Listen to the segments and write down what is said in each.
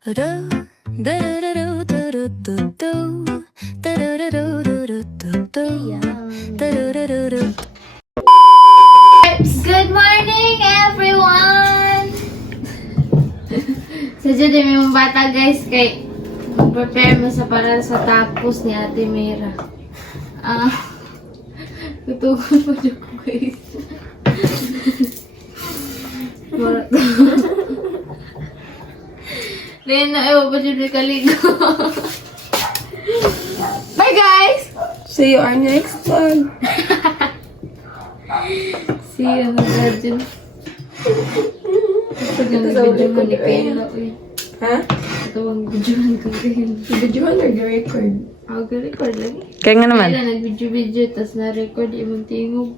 Good morning, everyone! Sadya din may mga bata, guys, kay prepare mo sa para sa tapos ni Ate Mira. Tutugon pa dyan ko, guys. Then, ewan pa dyan kaligo. Bye, guys! See you our next one. See you na dyan. Ito yung video mo ni Pelo, eh. Ha? Ito ang video ko rin. Videohan or record? Ako record lagi. Kaya nga naman. Kaya nag-video-video, tas na-record yung tingog.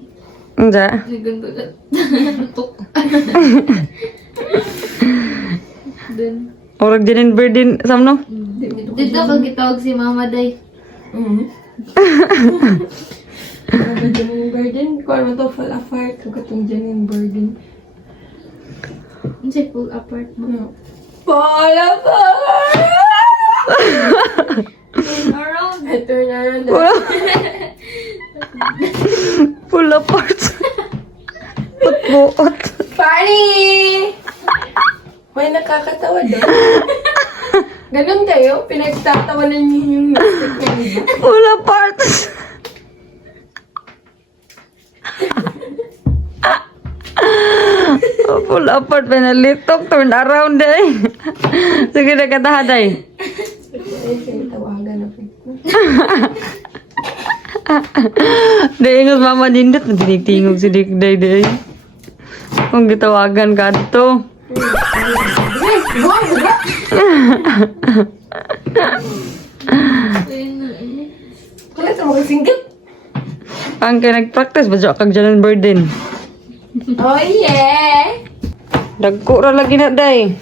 Hindi. Naganda ka. Natuk. Dun. Orag din and bird din. Samno? Dito pag itawag si Mama Day. Janine Burden. Kung ano to, fall apart. Kung katong Janine Burden. Ano siya pull apart mo? Fall apart! Around. Turn around. Full apart. Putbuot. Funny! May nakakatawa doon. Ganun kayo? Pinagtatawanan niyo yung music niya, di ba? Full apart. Full apart. Pinalitok. Turn around eh. Sige na katahaday. Ay, sinitawagan na po. Daingot mama dindot. Tinigtingog si Dikday day. Kung gitawagan ka dito. Kaya sa mga singgit. Ang kaya nag-practice. Badyo kag Janine Burden. Oh yeah! Dagko ra lagi na day.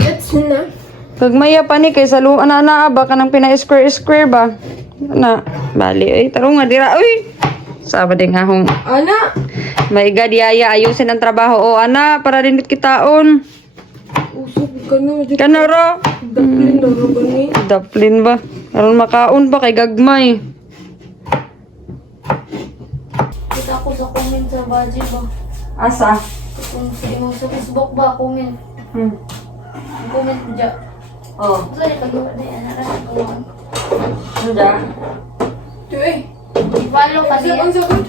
That's na. Pag maya pa ni kay saluan na ba ka nang pina-square ba? Na, bali ay tarong nga dira uy. Saba ding ahong Ana! may gadiyaya ayusin ang trabaho o ana para din kitaon. Usog ka na. Kanaro? Daplin na rin ba ni? Daplin ba? Aron makaon ba kay gagmay? Kita ko sa comment sa baji ba? Asa? Kung sa Facebook ba, comment. Comment dyan. Oh, Sorry, pag-uwa na yan. Narasagawan. nda. Ito eh. I-follow kasi yan. Ang sagot.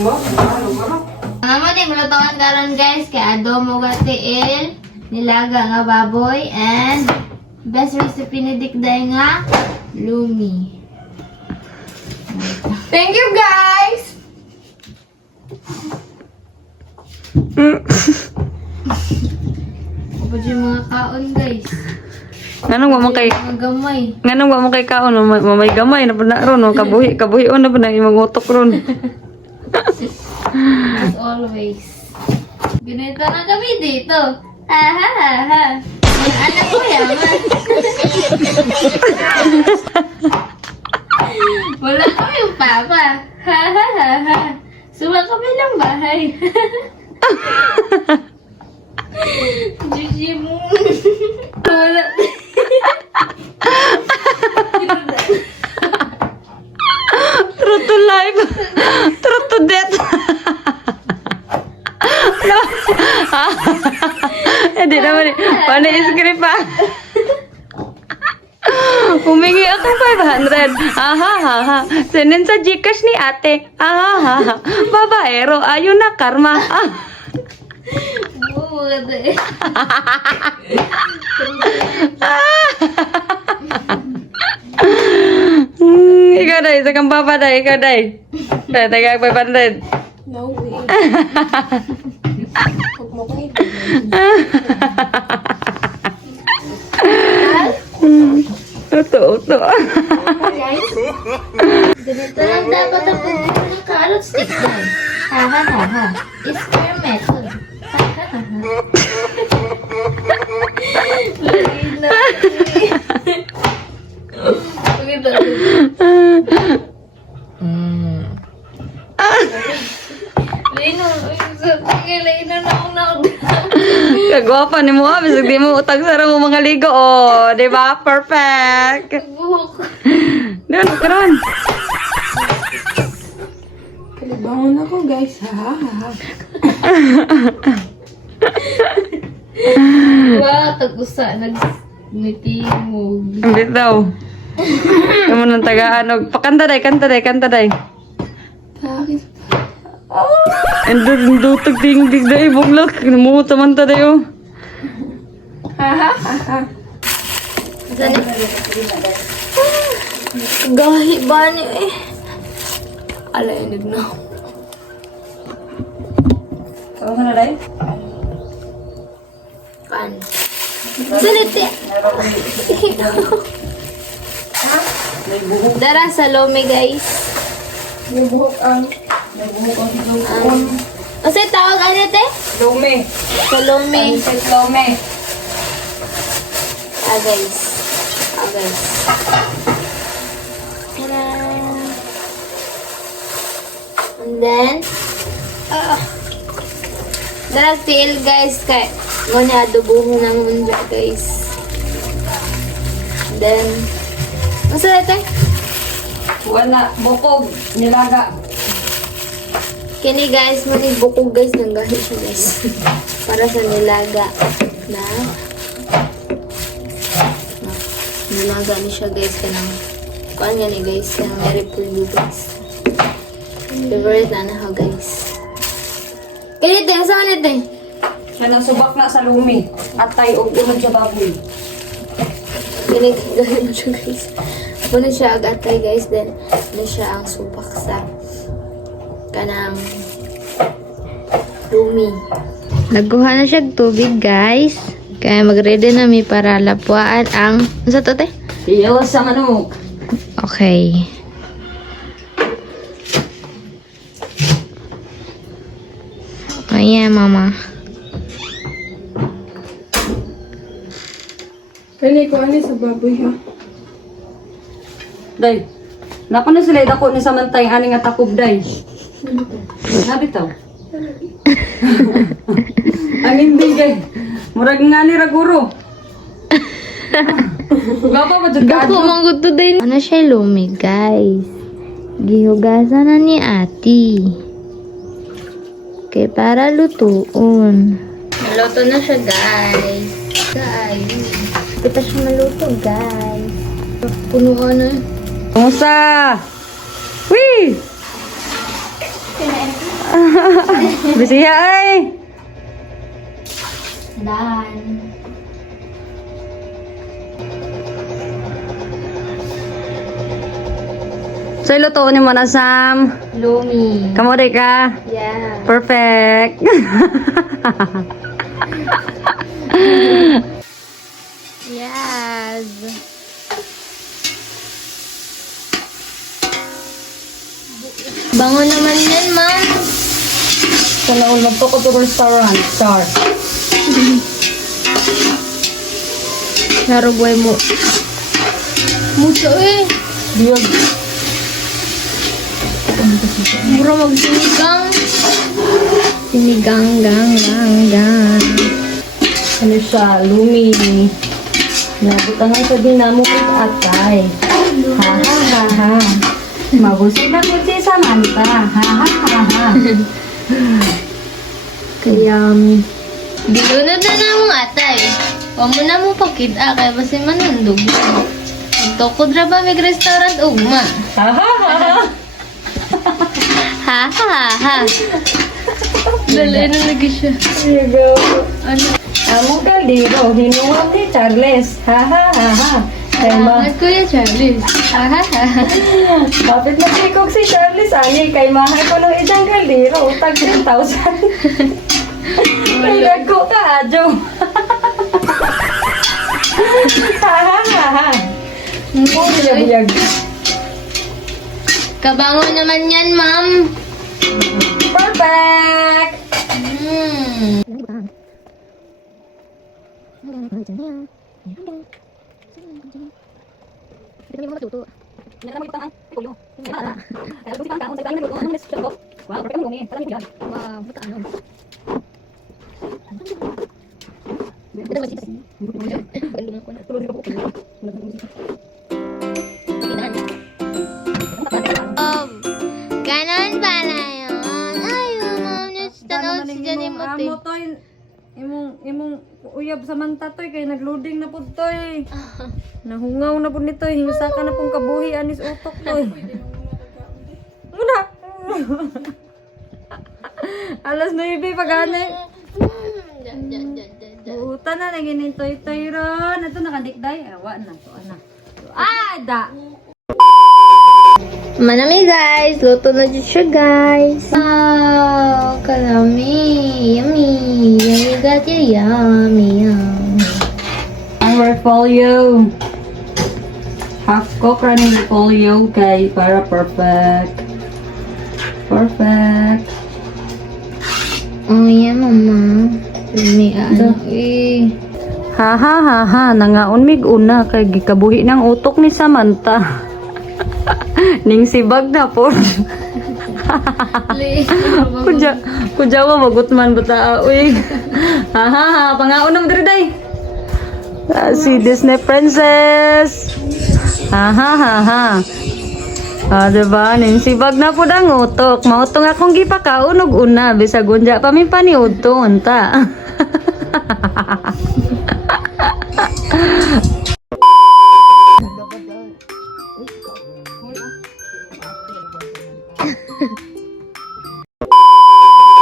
Mo? Ano ba? Mama, di malutawan karon guys. Kaya adobo gatiil, nilaga nga baboy, and best recipe ni Dikday nga lumi. Thank you guys! Kapag yung mga kaon guys. Nganong wa mo kay Mga gamay. nganong wa mo kay kaon mamay gamay na pud na ron no kabuhi on na pud na imong utok ron. As always. Ganito na kami dito. Ha ha ha ha. Yung anak ko yaman. Wala kami yung papa. Ha ha ha ha. Suwa kami lang bahay. Gigi mo. Wala. True to life. True to death. No. Hindi naman eh. Paano i-script pa? Humingi ako 500. Aha, ha, ha. Sinin sa Gcash ni ate. Aha, ha, ha. Babaero, ayun na karma. Ah. Buwada eh. Ikaw day, sa kang papa day, ikaw day. Tagag 500. No way. Huwag mo kayo. Uto. Guys, ganito lang dapat ang pagkakas ng carrot stick guys. Ha ha ha ha. Square method. Ha ha ha ha. Lagi na. Pagkita. Lino, Lino na ako. Kagwa Oh, paano mo? Bisag di mo utang sa mo mga ligo. Oh, di ba? Perfect. Buhok. Doon, karon. Kalibangon ako, guys. Ha? Wow, tag-usa. Nagmitimog. Bitaw. Kamu nang taga-anog. Pakanta day, kanta day. Bakit? Endo tagting day, buglak. Namuta man ta day, oh. Saan gahi ba ni eh? Alayanig na. Ano ka na day? Kan. Salite. Dara sa Lome, guys. May buhok ang... Kasi tawag ano te? Lume. Sa Lome. Lume. Guys. Guys. Ta-da! And then, dara tiil, guys. Kay, ngunit adobohon ng mundo, guys. Then, masaya te? Wala, bukog, nilaga. Kini guys, mani bukog guys, ng gahi siya guys. Para sa nilaga na nilaga ni siya guys, kanang kuan nga ni guys, kanang Mary Pulgo guys. Favorite na na guys. Kini te, saan ni te? Siya nang subak na sa lumi. Atay og unod sa baboy. Kini gahi mo siya guys. Muna siya agatay guys, then na siya ang subak sa kanang lumi. Naguha na siya tubig guys. Kaya mag-ready na mi para lapuan ang... Ano sa to te? Iyawas sa manok. Okay. Ayan mama. Kani ko ani sa baboy, ha? Day. Nako na sila dako ni samantay ani nga takob day. Sabi taw. Ang hindi kay murag nga ni raguro. Gapa ba jud Gapo manggod to din. Ano siya lumi guys. Gihugasan na ni ati. Okay, para lutuon. Naluto na siya guys. Guys. Kita siya maluto guys. Punuan na. Musa. Wee. Bisiya ay. Done. So ilutuon ni mo na Sam. Lumi. Kamo day ka. Yeah. Perfect. Yes. Bango naman yan, ma'am. Sa naul magtuko to restaurant. Star. Narubuhay mo. Muso eh. Diyog. Mura magsinigang. Sinigang, gang, gang, gang. Ano siya? Lumi. Nabutangan sa dinamo kit atay. Ha ha ha ha. Mabusi na po si Samantha. Ha ha ha ha. Kaya, dilunod na namong atay. Huwag mo na mo pagkita kaya basi manundog. Magtukod ra ba may restaurant ugma? Ha ha ha ha. Ha ha ha. Dalay na lagi siya. Here you go. Ano? Among kaldero, hinuwag ni Charles. Ha ha ha ha. Kay Salamat Kuya Charles. Ha ha ha. Kapit na sikog si Charles ani kay mahal ko ng isang kaldero. Tag 10,000. Kaya ko ka, Adjo. Ha ha ha ha. Buyag-buyag. Kabango naman yan, ma'am. Perfect! Hmm. Wow, Ganon pala yun. Ay, ma'am, just tanaw si Johnny Mote. Amo toy, imong uyab sa manta toy kay nagloading na pud toy. Nahungaw na pud nitoy, hingsa ka na pong kabuhi anis utok toy. Muna. Alas 9 pagani. Buutan na naging toy ron. Ito nakadikday. Awa na to ana. Ah, da. Manami guys, luto na dyan siya guys. Wow, kalami. Yummy. Yummy got you yummy. Ang repolyo. Half cook running repolyo kay para perfect. Perfect. Oh yeah, mama. May ano eh. Ha ha ha ha, nangaon mig una kay gikabuhi ng utok ni Samantha. Ning sibag na po. Kujawa magutman bata uy. Ha ha ha, pangaon ng diri day. Si Disney Princess. Ha ha ha ha. Ah, diba? Ning sibag na po ang utok. Mautong akong gipakaon og una bisag unja pa mi paniudto unta.